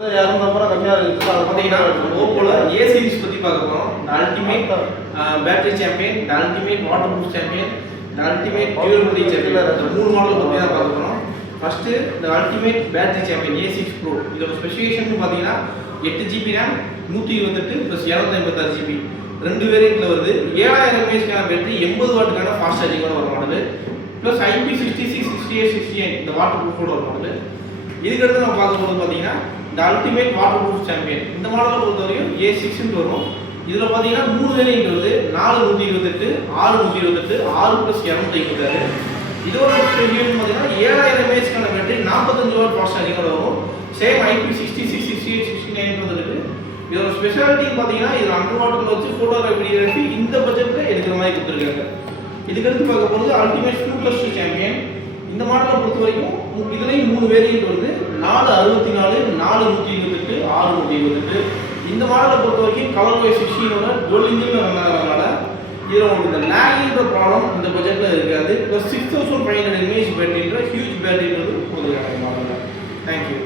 யாரும் நம்பரா கம்மியாக இருக்குது. அதை பார்த்தீங்கன்னா ஓப்போல ஏ சீரிஸ் பற்றி பார்க்க போகிறோம். இந்த அல்டிமேட் பேட்டரி சாம்பியன், இந்த அல்டிமேட் வாட்டர் ப்ரூஃப் சாம்பியன், இந்த அல்டிமேட் டியூரபிலிட்டி சாம்பியன், இந்த 3 மாடலை பற்றி தான் பார்க்க போகிறோம். ஃபஸ்ட்டு இந்த ultimate battery champion A6 Pro இதோட ஸ்பெசிஃபிகேஷன் பார்த்தீங்கன்னா 8 GB RAM 128 + 256 GB 2 வேரியண்ட்டில் வருது. 7000 mAh பேட்டரி 80 வாட்டுக்கான ஃபாஸ்ட் சார்ஜிங்கோட ஒரு மாடல், ப்ளஸ் IP66 68 69 இந்த வாட்டர் ப்ரூஃபோட ஒரு மாடல். இதுக்கடுத்து நம்ம பார்க்க போகிறது பார்த்தீங்கன்னா இந்த அல்டிமேட் வாட்டர் ப்ரூஃப் சாம்பியன். இந்த மாடலை பொறுத்த வரைக்கும் A6 வரும். இதில் பார்த்தீங்கன்னா 3 வேரியண்ட் வருது. 4 128, 6 128, 6 + 256. இதோட ஸ்பெசிஃபிகேஷன் பார்த்தீங்கன்னா 7000 mAh பேட்டரி 45 வாட் ஃபாஸ்ட் சார்ஜிங்கோட வரும். சேம் IP66 68 69 இருக்கு. இதோட ஸ்பெஷாலிட்டி பார்த்தீங்கன்னா இது அண்டர் வாட்டரில் வச்சு ஃபோட்டோகிராஃபி இந்த பட்ஜெட்டில் எடுக்கிற மாதிரி கொடுத்துருக்காங்க. இதுக்கடுத்து பார்க்க போகிறது அல்டிமேட் 2+2 சாம்பியன். இந்த மாடலை பொறுத்த வரைக்கும் இதுலேயும் 3 வேரியண்ட் வருது. 4 64, 4 128, 6 128. இந்த மாடலை பொறுத்த வரைக்கும் கலர் வைஸ் 16ஓட டுவெல் இன்ஜின் ரன் ஆகிறதுனால இதில் உங்களுக்கு இந்த லேகிங்கிற ப்ராப்ளம் இந்த பட்ஜெட்டில் இருக்காது. ப்ளஸ் 6500 mAh பேட்டரின்ற ஹியூஜ் பேட்டரின்றது கொடுத்துருக்காங்க இந்த மாடலில். தேங்க்யூ.